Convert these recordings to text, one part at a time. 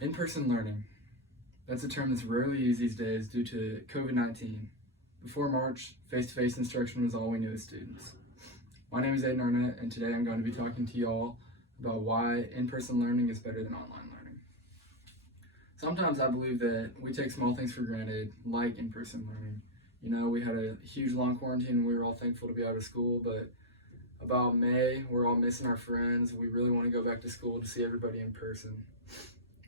In-person learning. That's a term that's rarely used these days due to COVID-19. Before March, face-to-face instruction was all we knew as students. My name is Aden Arnette, and today I'm going to be talking to you all about why in-person learning is better than online learning. Sometimes I believe that we take small things for granted, like in-person learning. You know, we had a huge long quarantine and we were all thankful to be out of school, but about May, we're all missing our friends. We really want to go back to school to see everybody in person.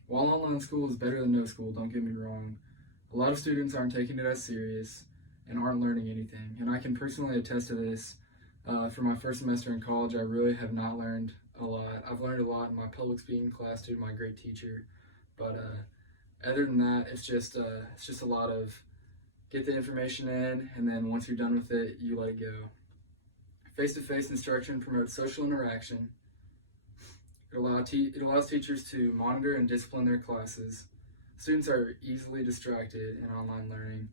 While online school is better than no school, don't get me wrong, a lot of students aren't taking it as serious and aren't learning anything. And I can personally attest to this. For my first semester in college, I really have not learned a lot. I've learned a lot in my public speaking class due to my great teacher. But other than that, it's just a lot of get the information in, and then once you're done with it, you let it go. Face-to-face instruction promotes social interaction. It allows teachers to monitor and discipline their classes. Students are easily distracted in online learning,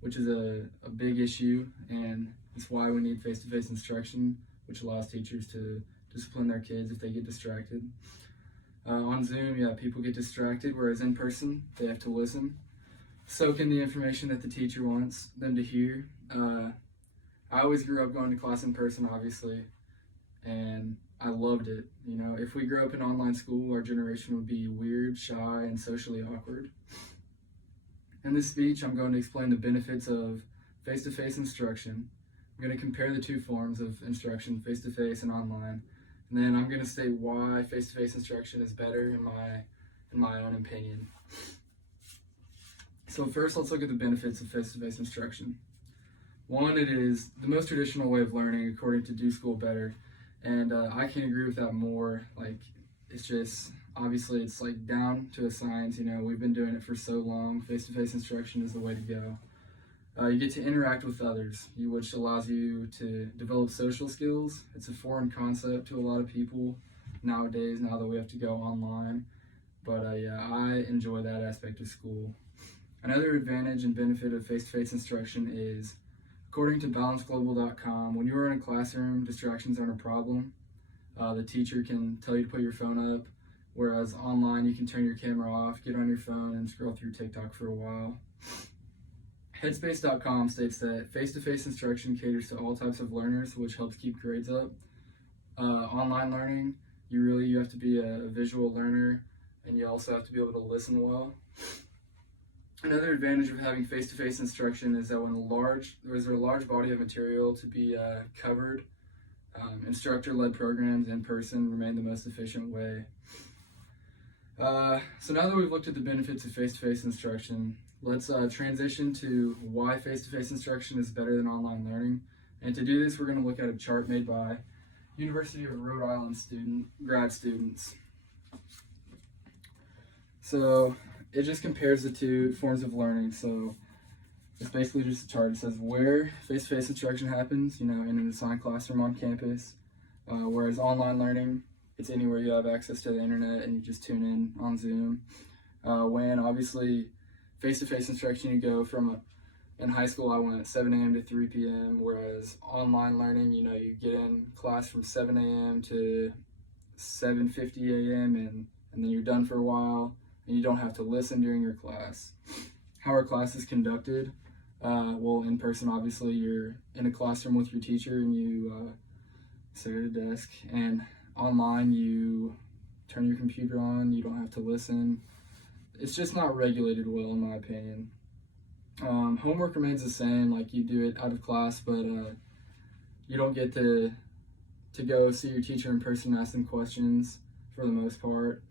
which is a big issue, and it's why we need face-to-face instruction, which allows teachers to discipline their kids if they get distracted. On Zoom, people get distracted, whereas in person, they have to listen, soak in the information that the teacher wants them to hear. I always grew up going to class in person, obviously, and I loved it. You know, if we grew up in online school, our generation would be weird, shy, and socially awkward. In this speech, I'm going to explain the benefits of face-to-face instruction. I'm going to compare the two forms of instruction, face-to-face and online, and then I'm going to state why face-to-face instruction is better in my own opinion. So first, let's look at the benefits of face-to-face instruction. One, it is the most traditional way of learning according to Do School Better. And I can't agree with that more. Like, it's just, obviously, it's like down to a science. You know, we've been doing it for so long. Face-to-face instruction is the way to go. You get to interact with others, which allows you to develop social skills. It's a foreign concept to a lot of people nowadays, now that we have to go online. But I enjoy that aspect of school. Another advantage and benefit of face-to-face instruction is, according to balanceglobal.com, when you are in a classroom, distractions aren't a problem. The teacher can tell you to put your phone up, whereas online you can turn your camera off, get on your phone, and scroll through TikTok for a while. Headspace.com states that face-to-face instruction caters to all types of learners, which helps keep grades up. Online learning, you have to be a visual learner, and you also have to be able to listen well. Another advantage of having face-to-face instruction is that when there's a large body of material to be covered, instructor-led programs in person remain the most efficient way. So now that we've looked at the benefits of face-to-face instruction, let's transition to why face-to-face instruction is better than online learning. And to do this, we're going to look at a chart made by University of Rhode Island grad students. So it just compares the two forms of learning. So it's basically just a chart. It says where face-to-face instruction happens, in an assigned classroom on campus, whereas online learning, it's anywhere you have access to the internet and you just tune in on Zoom. When obviously face-to-face instruction, you go in high school, I went 7 a.m. to 3 p.m., whereas online learning, you get in class from 7 a.m. to 7:50 a.m. and then you're done for a while, and you don't have to listen during your class. How are classes conducted? Well, in person, obviously, you're in a classroom with your teacher and you sit at a desk. And online, you turn your computer on, you don't have to listen. It's just not regulated well, in my opinion. Homework remains the same, like you do it out of class, but you don't get to go see your teacher in person and ask them questions for the most part.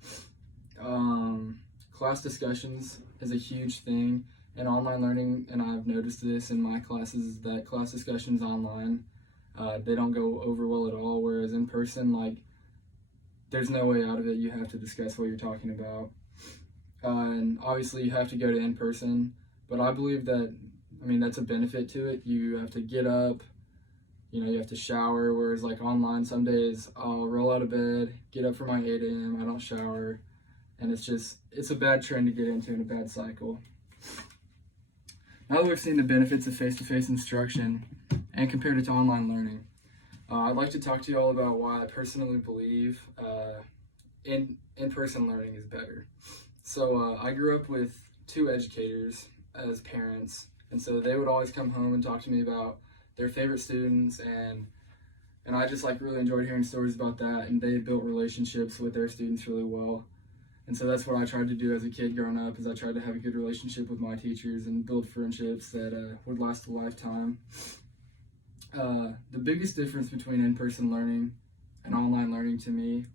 Class discussions is a huge thing in online learning, and I've noticed this in my classes, that class discussions online, they don't go over well at all, whereas in person, there's no way out of it. You have to discuss what you're talking about. And obviously you have to go to in person, but I believe that's a benefit to it. You have to get up, you have to shower, whereas online, some days I'll roll out of bed, get up for my 8 a.m., I don't shower, and it's a bad trend to get into and a bad cycle. Now that we've seen the benefits of face-to-face instruction and compared it to online learning, I'd like to talk to you all about why I personally believe in-person learning is better. So I grew up with two educators as parents, and so they would always come home and talk to me about their favorite students, and I just really enjoyed hearing stories about that, and they built relationships with their students really well. And so that's what I tried to do as a kid growing up, is I tried to have a good relationship with my teachers and build friendships that would last a lifetime. The biggest difference between in-person learning and online learning to me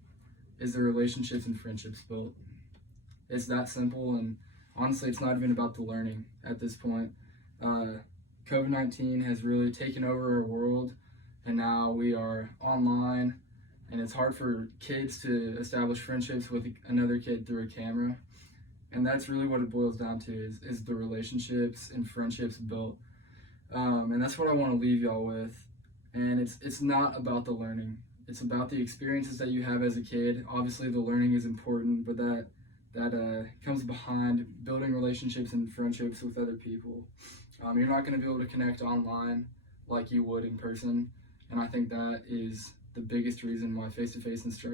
is the relationships and friendships built. It's that simple, and honestly, it's not even about the learning at this point. COVID-19 has really taken over our world, and now we are online, and it's hard for kids to establish friendships with another kid through a camera. And that's really what it boils down to, is the relationships and friendships built. And that's what I want to leave y'all with. And it's not about the learning. It's about the experiences that you have as a kid. Obviously, the learning is important, but that comes behind building relationships and friendships with other people. You're not going to be able to connect online like you would in person, and I think that is the biggest reason why face-to-face instruction